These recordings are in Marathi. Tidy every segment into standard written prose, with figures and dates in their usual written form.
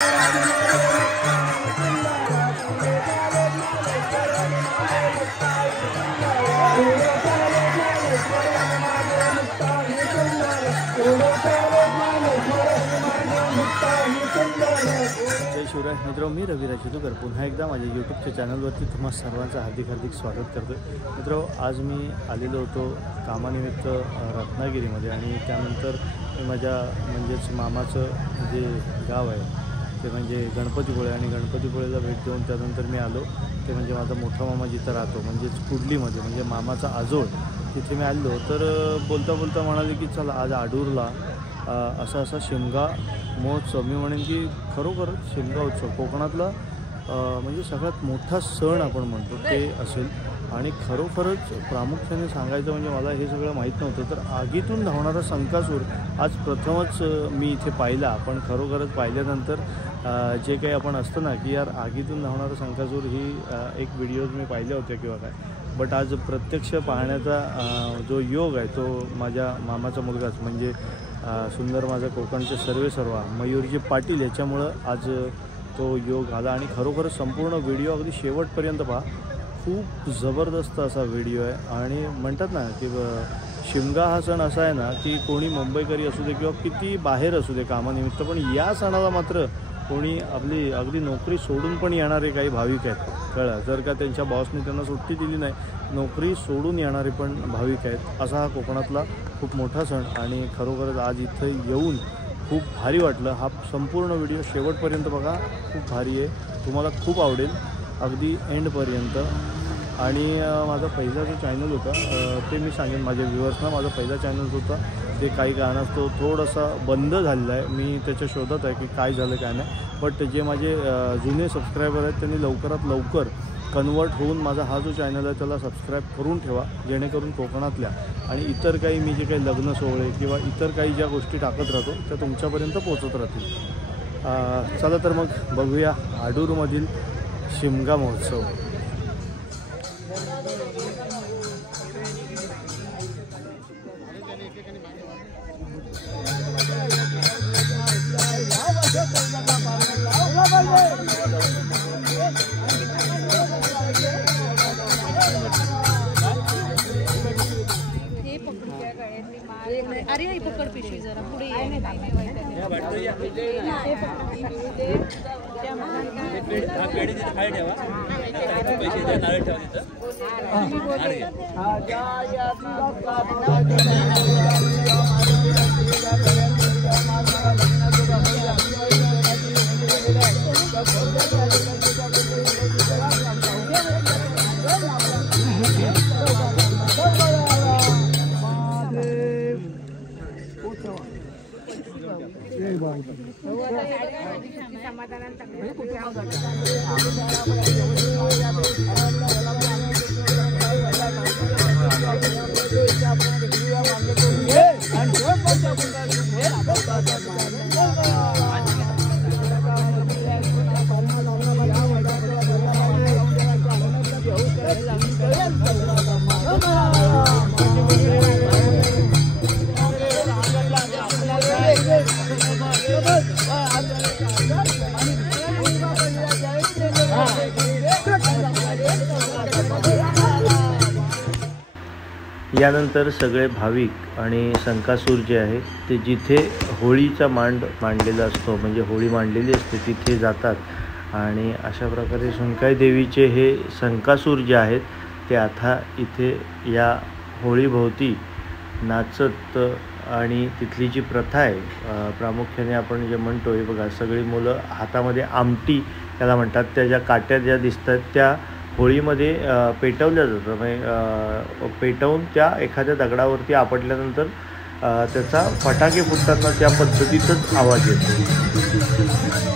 जय शिवराय मित्रों, मी रविराज चितूकर पुन्हा एकदा माझ्या यूट्यूबच्या चॅनलवरती तुम्हा सर्वांचं हार्दिक स्वागत करतो आहे। मित्रों, आज मी आलेलो होतो कामानिमित्त रत्नागिरीमध्ये आणि त्यानंतर माझ्या म्हणजेच मामाचं जे गाव आहे ते म्हणजे गणपतीपुळे आणि गणपतीपुळेला भेट देऊन त्यानंतर मी आलो ते म्हणजे माझा मोठा मामा जिथं राहतो म्हणजेच कुडलीमध्ये म्हणजे मामाचा आजोळ तिथे मी आलो। तर बोलता बोलता म्हणाले की चला आज आडूरला असा शिमगा महोत्सव, मी म्हणेन की खरोखरच शिमगा उत्सव कोकणातला म्हणजे सगळ्यात मोठा सण आपण म्हणतो ते असेल। आणि खरोखरच प्रामुख्याने सांगायचं म्हणजे मला हे सगळं माहीत नव्हतं, तर आगीतून धावणारा संकासूर आज प्रथमच मी इथे पाहिला। पण खरोखरच पाहिल्यानंतर जे काही आपण असतं ना की यार आगीतून धावणारा संकासूर ही एक व्हिडिओज मी पाहिल्या होत्या किंवा काय, बट आज प्रत्यक्ष पाहण्याचा जो योग आहे तो माझ्या मामाचा मुलगाच म्हणजे सुंदर माझा कोकणचे सर्वेसर्वा मयूरजी पाटील याच्यामुळं आज तो योग आला। आणि खरोखरच संपूर्ण व्हिडिओ अगदी शेवटपर्यंत पहा, खूप जबरदस्त असा व्हिडिओ आहे। आणि म्हणतात ना की शिमगा हा सण असा आहे ना की कोणी मुंबईकरी असू दे किंवा किती बाहेर असू दे कामानिमित्त, पण या सणाला मात्र कोणी आपली अगदी नोकरी सोडून पण येणारे काही भाविक आहेत कळलं, जर का त्यांच्या बॉसने त्यांना सुट्टी दिली नाही नोकरी सोडून येणारे पण भाविक आहेत। असा हा कोकणातला खूप मोठा सण आणि खरोखरच आज इथं येऊन खूप भारी वाटलं। हा संपूर्ण व्हिडिओ शेवटपर्यंत बघा, खूप भारी आहे, तुम्हाला खूप आवडेल अगदी एंडपर्यंत। आणि माझा पहिला जो चॅनल होता ते मी सांगेन माझ्या व्ह्युअर्सना, माझा पहिला चॅनल होता ते काही कारणास्तव थोडासा बंद झालेला आहे, मी त्याच्या शोधात आहे की काय झालं काय नाही। बट जे माझे जुने सबस्क्रायबर आहेत त्यांनी लवकरात लवकर कन्वर्ट होऊन माझा हा जो चॅनल आहे त्याला सबस्क्राईब करून ठेवा, जेणेकरून कोकणातल्या आणि इतर काही मी जे काही लग्न सोहळे किंवा इतर काही ज्या गोष्टी टाकत राहतो त्या तुमच्यापर्यंत पोहोचत राहतील। चला तर मग बघूया आडूरमधील शिमगा महोत्सव। अरे ही पकड पिशवी जरा पुढे ये। यानंतर सगळे भाविक आणि संकासूर जे आहे ते जिथे होळीचा मांडलेला असतो म्हणजे होळी मांडलेली असते तिथे जातात आणि अशा प्रकारे सुनकाई देवीचे हे संकासूर जे आहेत ते आता इथे या होळीभोवती नाचत आणि तिथली जी प्रथा आहे प्रामुख्याने आपण जे म्हणतो हे बघा, सगळी मुलं हातामध्ये आमटी त्याला म्हणतात, त्या ज्या काट्या ज्या दिसतात त्या होळीमध्ये पेटवल्या जातात, म्हणजे पेटवून त्या एखाद्या दगडावरती आपटल्यानंतर त्याचा फटाके फुटताना त्या पद्धतीतच आवाज येतो।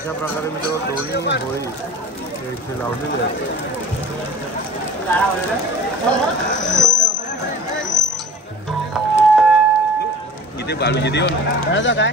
अशा प्रकारे मित्रांनो दोन्ही होळी इथे लावलेली आहे. इथे बालूजी देव काय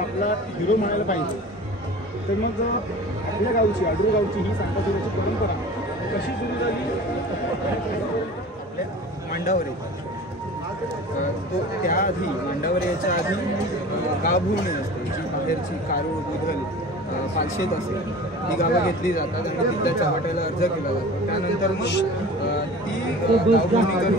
आपला हिरो म्हणायला पाहिजे. तर मग आपल्या गावची आडरू गावची ही सांताचोराची परंपरा कशी सुरू झाली? आपल्या मांडावर येतात तो त्याआधी मांडावर यायच्या आधी गावभूमी असते जी बाहेरची कारूळ बुधल पालशेत असेल ती गावं घेतली जातात आणि तिथल्या चव्हाट्याला अर्ज केला जातो. त्यानंतर मग ती गावभूमी करून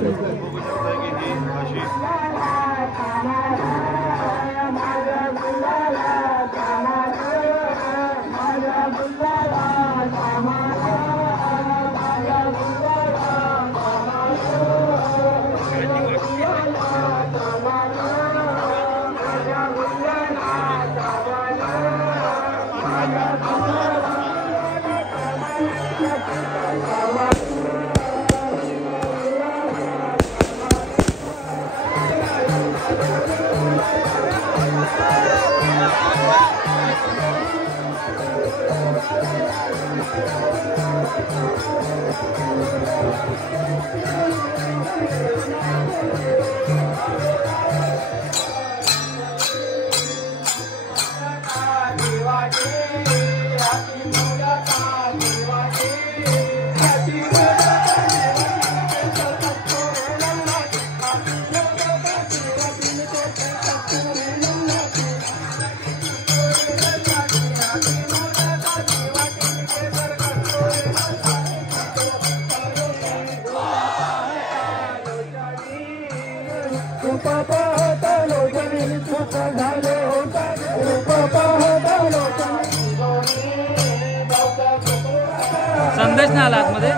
संदेश ना आला आतमध्ये.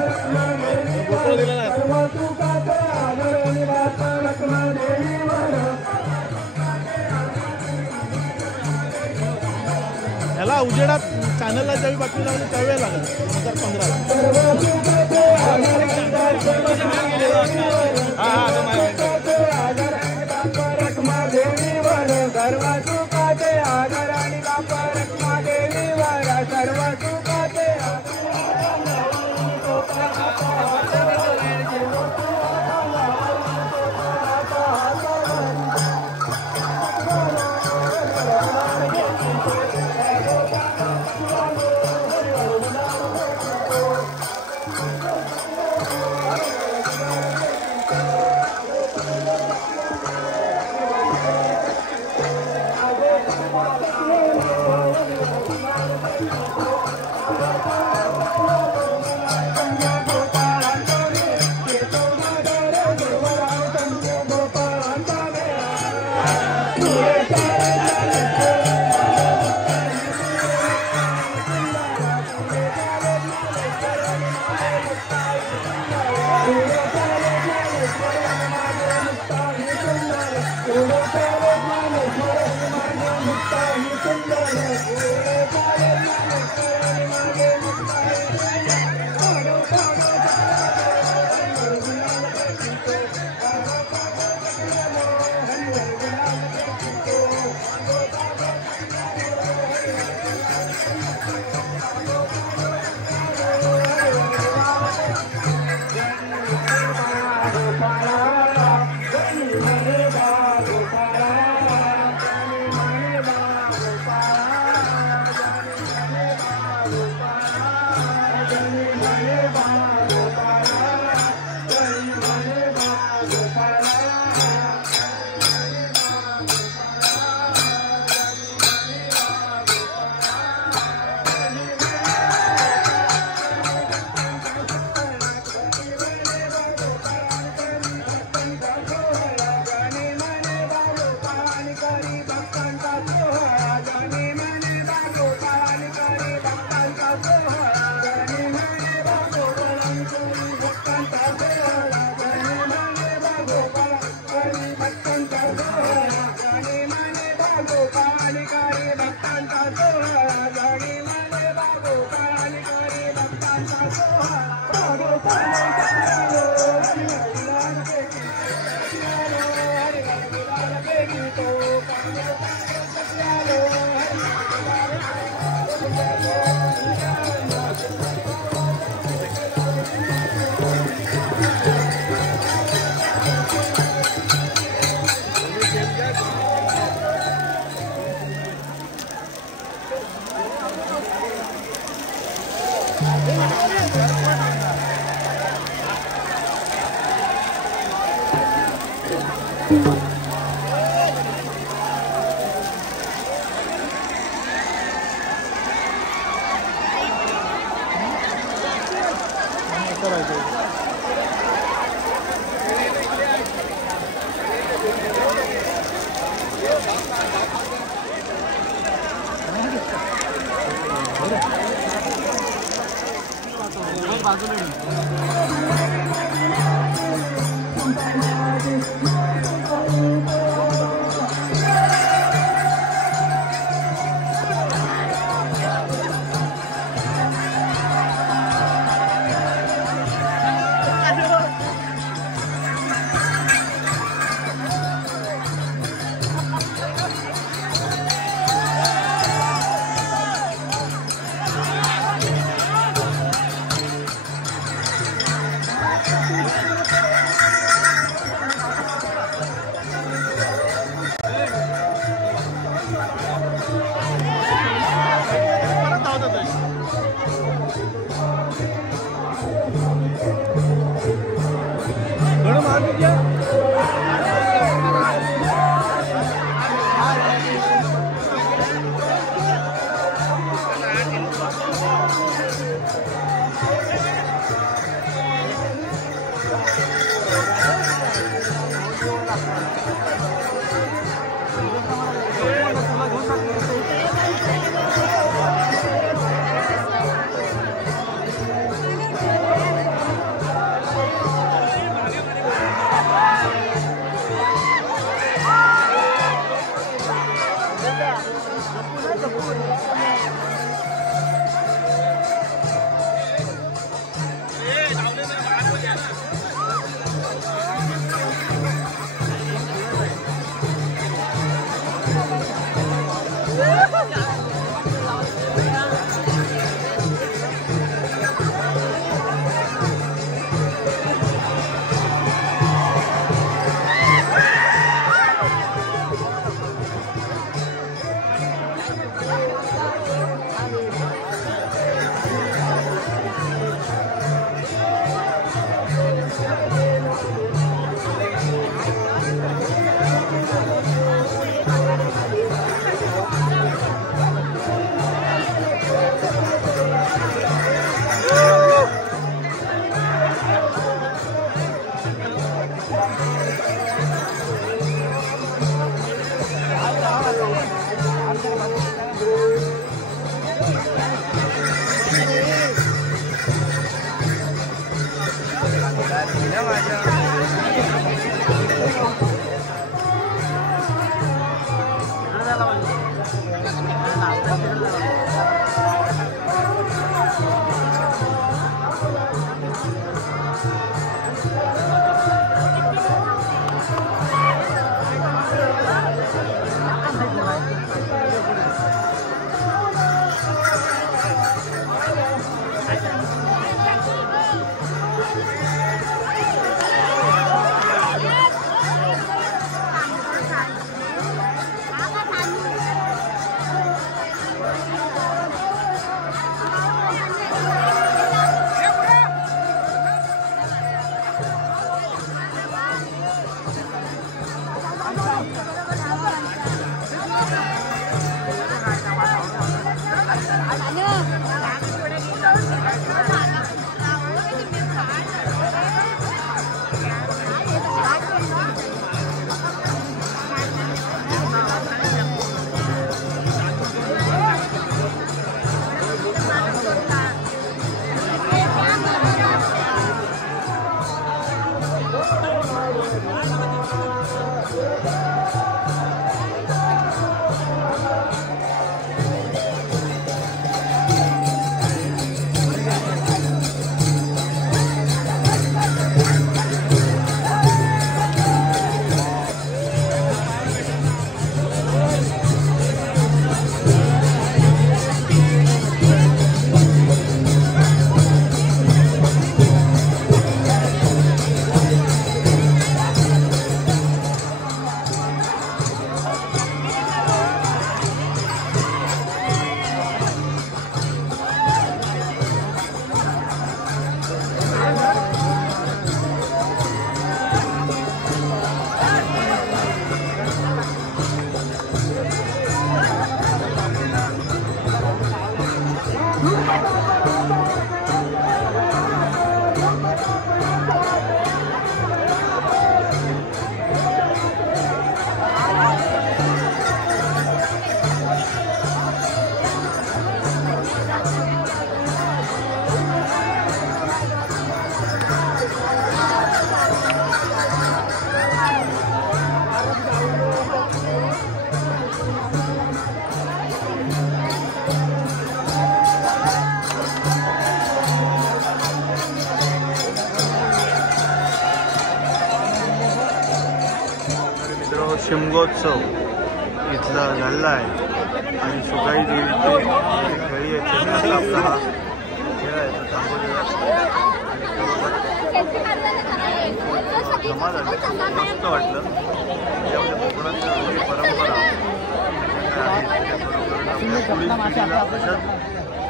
याला उजेडात चॅनलला ज्यावेळी बातमी लावली त्यावेळी लागेल 2015. शिमगोत्सव इथला झालेला आहे आणि सुकाई देवीची खेळी आहे चंद्राचा आपला हा खेळ आहे तो थांबवलेला आणि धमाल झाली. मस्त वाटलं म्हणजे आपल्या कोकणातली रूढी परंपरा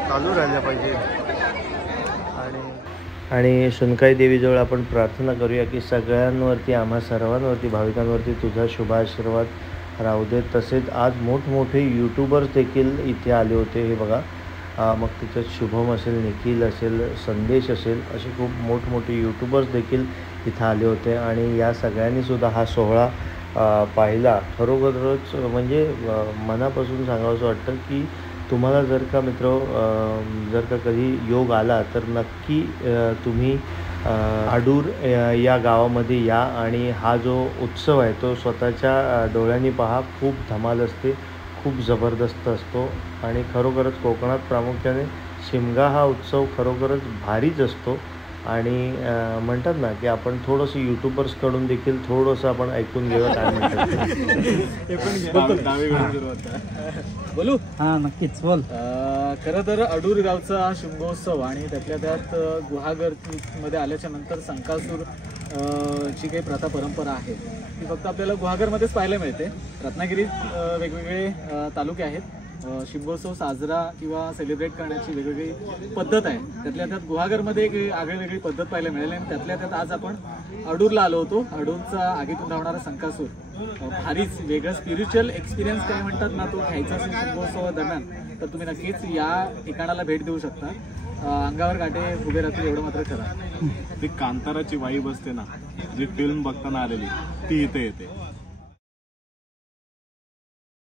चालू राहिल्या पाहिजे. आणि सुनकाई देवीजवळ आपण प्रार्थना करूया की सगळ्यांवरती आम्हा सर्वांवरती भाविकांवरती तुझा शुभाशीर्वाद राहू दे. तसेच आज मोठमोठे यूट्यूबर्स देखील इथे आले होते. हे बघा मग तिच्यात शुभम असेल, निखिल असेल, संदेश असेल, असे खूप मोठमोठे यूट्यूबर्स देखील इथं आले होते आणि या सगळ्यांनीसुद्धा हा सोहळा पाहिला. खरोखरच म्हणजे मनापासून सांगावंसं वाटतं की तुम्हाला जर का मित्र जर का कधी योग आला तर नक्की तुम्ही आडूर या गावामध्ये या आणि हा जो उत्सव आहे तो स्वतःच्या डोळ्यांनी पहा. खूप धमाल असते, खूप जबरदस्त असतो आणि खरोखरच कोकणात प्रामुख्याने शिमगा हा उत्सव खरोखरच भारीच असतो. आणि म्हणतात ना की आपण थोडंसं यूट्यूबर्सकडून देखील थोडंसं आपण ऐकून घेऊया काय म्हणतात. बोलू? हां नक्कीच बोल. खरं तर अडूर गावचा शिमगोत्सव आणि त्यातल्या त्यात गुहागर मध्ये आल्याच्या नंतर संकासूर ची काही प्रथा परंपरा आहे ती फक्त आपल्याला गुहागरमध्येच पाहायला मिळते. रत्नागिरीत वेगवेगळे तालुके आहेत. शिमगोत्सव साजरा किंवा सेलिब्रेट करण्याची वेगवेगळी पद्धत आहे. त्यातल्या त्यात गुहागरमध्ये एक आगळीवेगळी पद्धत पाहायला मिळेल आणि त्यातल्या त्यात आज आपण अडूरला आलो होतो. अडूरचा आगीतून धावणारा संकासूर भारीच वेगळं स्पिरिच्युअल एक्सपिरियन्स काय म्हणतात ना तो घ्यायचा असेल शिमगोत्सवा दरम्यान तर तुम्ही नक्कीच या ठिकाणाला भेट देऊ शकता. अंगावर काटे उभे राहतील एवढं मात्र खरं. ती कांताराची वाईब असते ना जी फिल्म बघताना आलेली ती इथे येते.